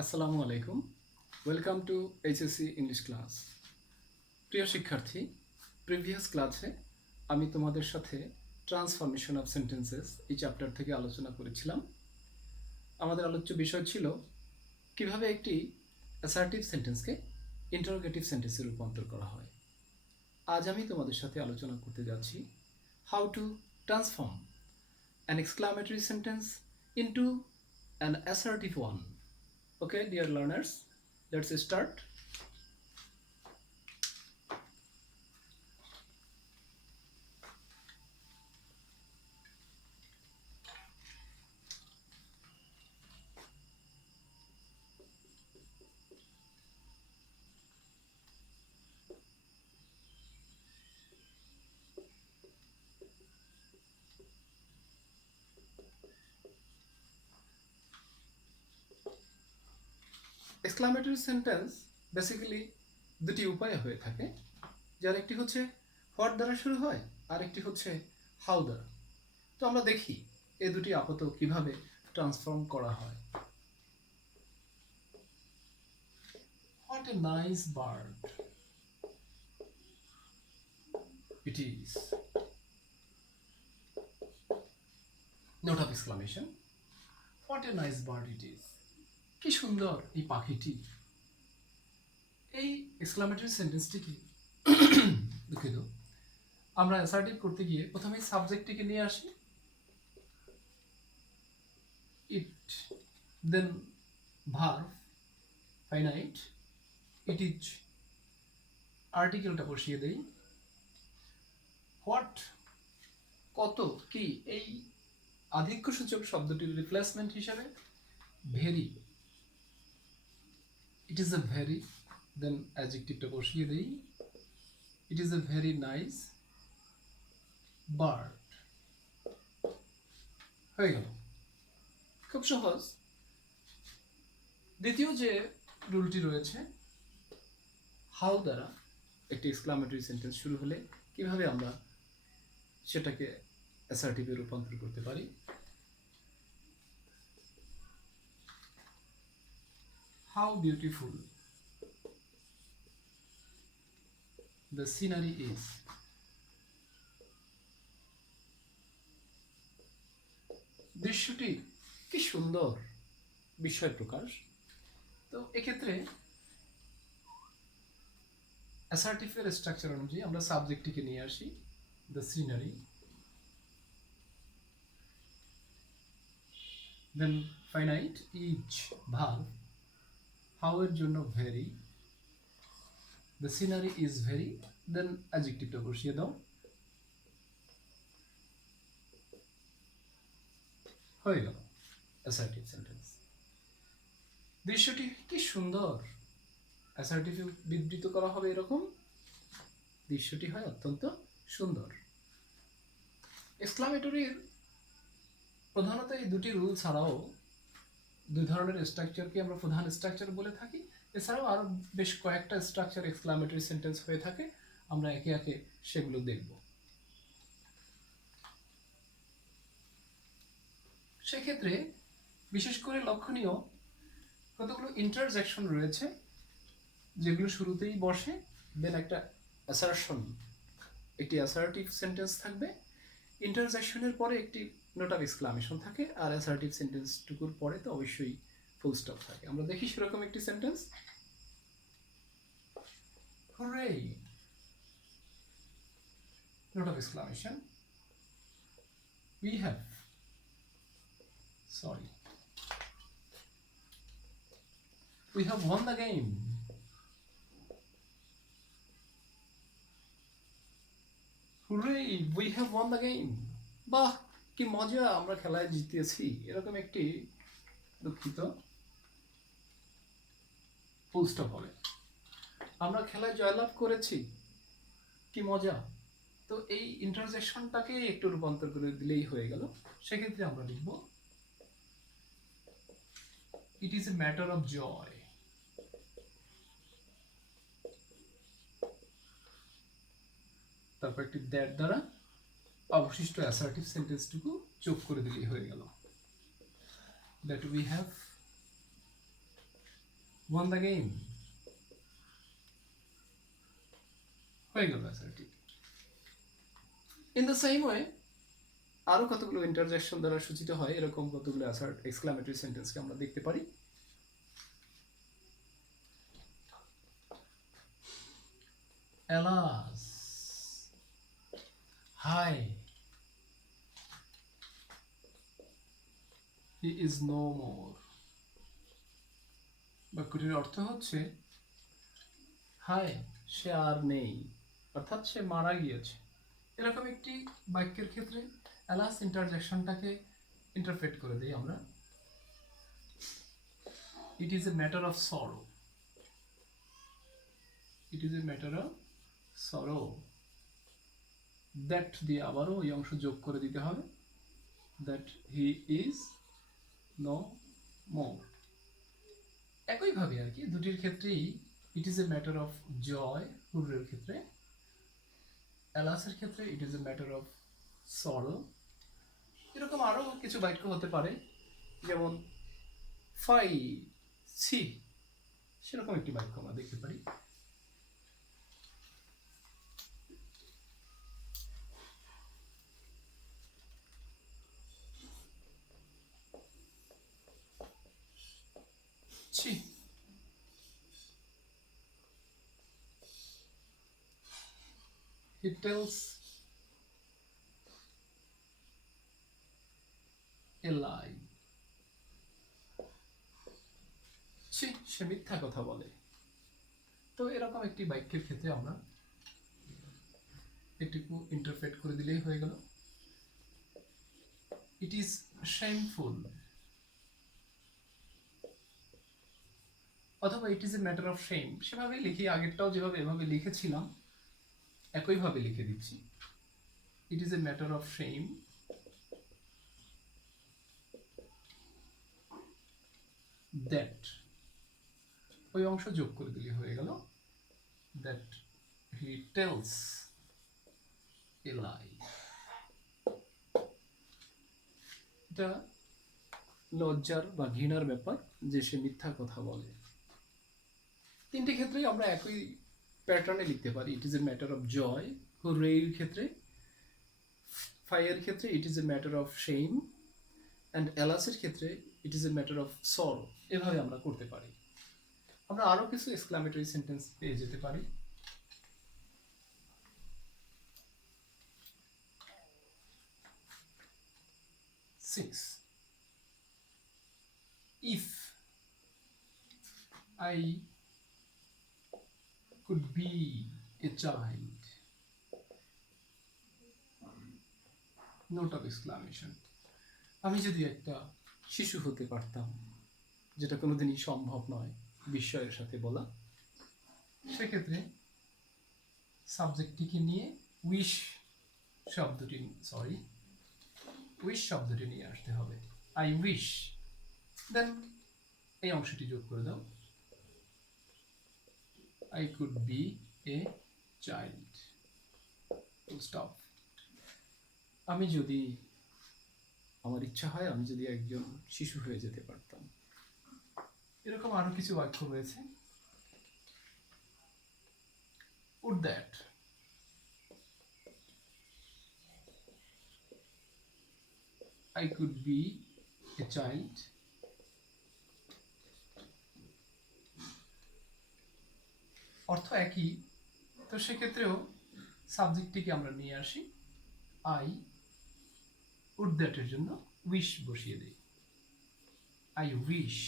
আসসালামু আলাইকুম। Welcome to HSC English class. প্রিয় শিক্ষার্থী, প্রিভিয়াস ক্লাসে আমি তোমাদের সাথে ট্রান্সফরমেশন অফ সেন্টেন্সেস এই চ্যাপ্টার থেকে আলোচনা করেছিলাম। আমাদের আলোচ্য বিষয় ছিল কিভাবে একটি অ্যাসার্টিভ সেন্টেন্সকে ইন্টারোগেটিভ সেন্টেন্সে রূপান্তর করা হয়। আজ আমি তোমাদের সাথে আলোচনা করতে যাচ্ছি how to transform an exclamatory sentence into an assertive one. Okay, dear learners, let's start. Exclamatory sentence basically দুটি উপায়ে হয়ে থাকে, যার একটি হচ্ছে হোয়াট দ্বারা শুরু হয় আর একটি হচ্ছে হাউ দ্বারা। তো আমরা দেখি এই দুটি আপাতত কিভাবে ট্রান্সফর্ম করা হয়। What a nice bird it is, note of exclamation. What a nice bird it is, কি সুন্দর এই পাখিটি। এই এক্সক্লামেটরি সেন্টেন্সটিকে দুঃখিত, আমরা অ্যাসার্টিভ করতে গিয়ে প্রথমে সাবজেক্টটিকে নিয়ে আসি, it, then verb finite, it is, আর্টিকেলটা বসিয়ে দেই, হোয়াট কত কি, এই আধিক্যসূচক শব্দটির রিপ্লেসমেন্ট হিসাবে very, it is a very, then অ্যাডজেক্টিভটা বসিয়ে দেই, it is a very nice bird. হয়ে গেল, খুব সহজ। দ্বিতীয় যে রুলটি রয়েছে, হাউ দ্বারা একটি এক্সক্লামেটরি সেন্টেন্স শুরু হলে কিভাবে আমরা সেটাকে অ্যাসার্টিভে রূপান্তর করতে পারি। How beautiful the scenery is, দৃশ্যটি কি সুন্দর, বিস্ময় প্রকাশ। তো এক্ষেত্রে অ্যাসার্টিভের স্ট্রাকচার অনুযায়ী আমরা সাবজেক্টটিকে নিয়ে আসি, the scenery, then finite, is verb, how এর জন্য very, the scenery is very, then অ্যাডজেক্টিভটা বসিয়ে দাও, হয়ে গেল অ্যাসার্টিভ সেন্টেন্স। দৃশ্যটি কি সুন্দর, অ্যাসার্টিভ বিবৃত করা হবে এরকম, দৃশ্যটি হয় অত্যন্ত সুন্দর। এক্সক্লামেটরির প্রধানত এই দুটি রুল ছাড়াও দুই ধরনের স্ট্রাকচারকে আমরা প্রধান স্ট্রাকচার বলে থাকি। এছাড়াও আরো বেশ কয়েকটা স্ট্রাকচার এক্সক্লামেটরি সেন্টেন্স হয়ে থাকে, আমরা একে একে সেগুলো দেখব। সেক্ষেত্রে বিশেষ করে লক্ষণীয় কতগুলো ইন্টারজেকশন রয়েছে, যেগুলো শুরুতেই বসে, দেন একটা অ্যাসারশন, একটি অ্যাসার্টিভ সেন্টেন্স থাকবে, ইন্টারজেকশনের পরে একটি নোট অফ এক্সক্লামেশন থাকে, আর অ্যাসার্টিভ সেন্টেন্সটুকুর পরে তো অবশ্যই ফুল স্টপ থাকে। আমরা দেখি সেরকম একটি sentence, hooray, note of exclamation, we have, sorry, we have won the game, hooray, we have won the game, বাহ কি মজা, আমরা খেলায় জিতেছি, এরকম একটি, দুঃখিত, ফুল স্টপ হবে, আমরা খেলায় জয়লাভ করেছি, কি মজা। তো এই ইন্টারজেকশনটাকে একটু রূপান্তর করে দিলেই হয়ে গেল। সেক্ষেত্রে আমরা লিখব, it is a matter of joy, তারপর একটি দ্যাট দ্বারা অবশিষ্ট অ্যাসার্টিভ সেন্টেন্সটুকু যোগ করে দিলেই হয়ে গেল, that we have won the game হয়ে গেল অ্যান্সারটি। ইন দ্য সেম ওয়ে আরো কতগুলো ইন্টারজেকশন দ্বারা সূচিত হয় এরকম কতগুলো অ্যাসার্ট এক্সক্লামেটরি সেন্টেন্সকে আমরা দেখতে পারি। Alas, hi, he is no more। বাক্যটির অর্থ হচ্ছে হাই, সে আর নেই, অর্থাৎ সে মারা গিয়েছে। এরকম একটি বাক্যের ক্ষেত্রে অ্যালাস ইন্টারজেকশনটাকে ইন্টারপ্রেট করে দিই আমরা, it is a matter of sorrow. It is a matter of sorrow, that দিয়ে আবারও ওই অংশ যোগ করে দিতে হবে, that he is no more. একইভাবে আর কি দুটির ক্ষেত্রেই it is a matter of joy হুররের ক্ষেত্রে, অ্যালাসের ক্ষেত্রে it is a matter of sorrow. এরকম আরও কিছু বাক্য হতে পারে, যেমন ফাই, ছি, সেরকম একটি বাক্য আমরা দেখতে পারি। ছি, he tells a lie। ছি, সে মিথ্যা কথা বলে। তো এরকম একটি বাক্যের ক্ষেত্রে আমরা এটুকু ইন্টারপ্রেট করে দিলেই হয়ে গেল, ইট ইজ শেমফুল, অথবা ইট is a matter of shame. সেভাবেই লিখি, আগেরটাও যেভাবে এভাবে লিখেছিলাম একইভাবে লিখে দিচ্ছি, ইট is a matter of shame that, ওই অংশ যোগ করে দিলে হয়ে গেল, দ্যাট হি টেলস এ লাই। এটা লজ্জার বা ঘৃণার ব্যাপার যে সে মিথ্যা কথা বলে। তিনটি ক্ষেত্রেই আমরা একই প্যাটার্নে লিখতে পারি, it is a matter of joy হুররের ক্ষেত্রে, ফাইয়ের ক্ষেত্রে it is a matter of shame, and অ্যালাসের ক্ষেত্রে it is a matter of sorrow. এভাবে আমরা করতে পারি। আমরা আরও কিছু এক্সক্লামেটরি সেন্টেন্স পেয়ে যেতে পারি। Six, if I could be a child, note of exclamation. আমি যদি একটা শিশু হতে পারতাম, যেটা কোনোদিনই সম্ভব নয় বিস্ময়ের সাথে বলা, সেক্ষেত্রে সাবজেক্টটিকে নিয়ে উইশ শব্দটি নিয়ে আসতে হবে, আই উইশ, দেন এই অংশটি যোগ করে দাও, I could be a child, full stop। আমি যদি, আমার ইচ্ছা হয় আমি যদি একজন শিশু হয়ে যেতে পারতাম। এরকম আরো কিছু বাক্য রয়েছে, would that, I could be a child, অর্থ একই, তো সেক্ষেত্রেও সাবজেক্টটিকে আমরা নিয়ে আসি, আই, উড দ্যাটের জন্য উইশ বসিয়ে দিই, আই উইশ,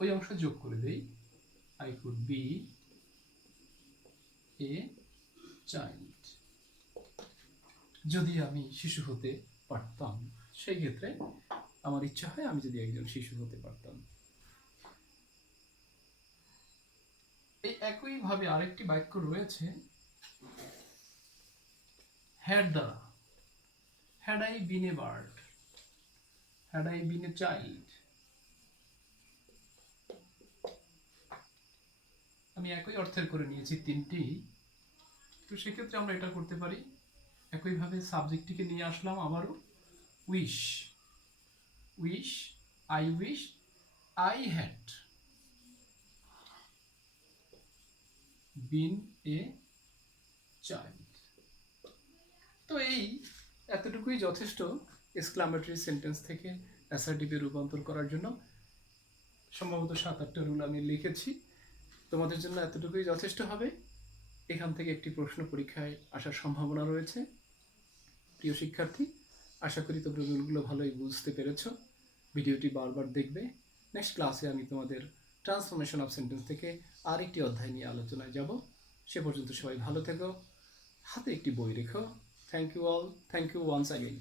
ওই অংশ যোগ করে দেই, I could B a child. যদি আমি শিশু হতে পারতাম, সেই ক্ষেত্রে আমার ইচ্ছা হয় আমি যদি একজন শিশু হতে পারতাম। এই একইভাবে আরেকটি বাক্য রয়েছে হ্যাড দ্বারা, had I been a bird, had I been a child. আমি একই অর্থের করে নিয়েছি তিনটি, তো সেক্ষেত্রে আমরা এটা করতে পারি, একইভাবে সাবজেক্টটিকে নিয়ে আসলাম আবারও, wish, wish, I wish, I had been a child. তো এই এতটুকুই যথেষ্ট এক্সক্লামেটরি সেন্টেন্স থেকে অ্যাসার্টিভে রূপান্তর করার জন্য। সম্ভবত 7-8টা রুল আমি লিখেছি, তোমাদের জন্য এতটুকুই যথেষ্ট হবে। এখান থেকে একটি প্রশ্ন পরীক্ষায় আসার সম্ভাবনা রয়েছে। প্রিয় শিক্ষার্থী, আশা করি তোমরা রুলগুলো ভালোই বুঝতে পেরেছো। ভিডিওটি বারবার দেখবে। নেক্সট ক্লাসে আমি তোমাদের ট্রান্সফরমেশন অফ সেন্টেন্স থেকে আরেকটি অধ্যায় নিয়ে আলোচনায় যাব। সে পর্যন্ত সবাই ভালো থেকো, হাতে একটি বই রেখো। Thank you all, thank you once again.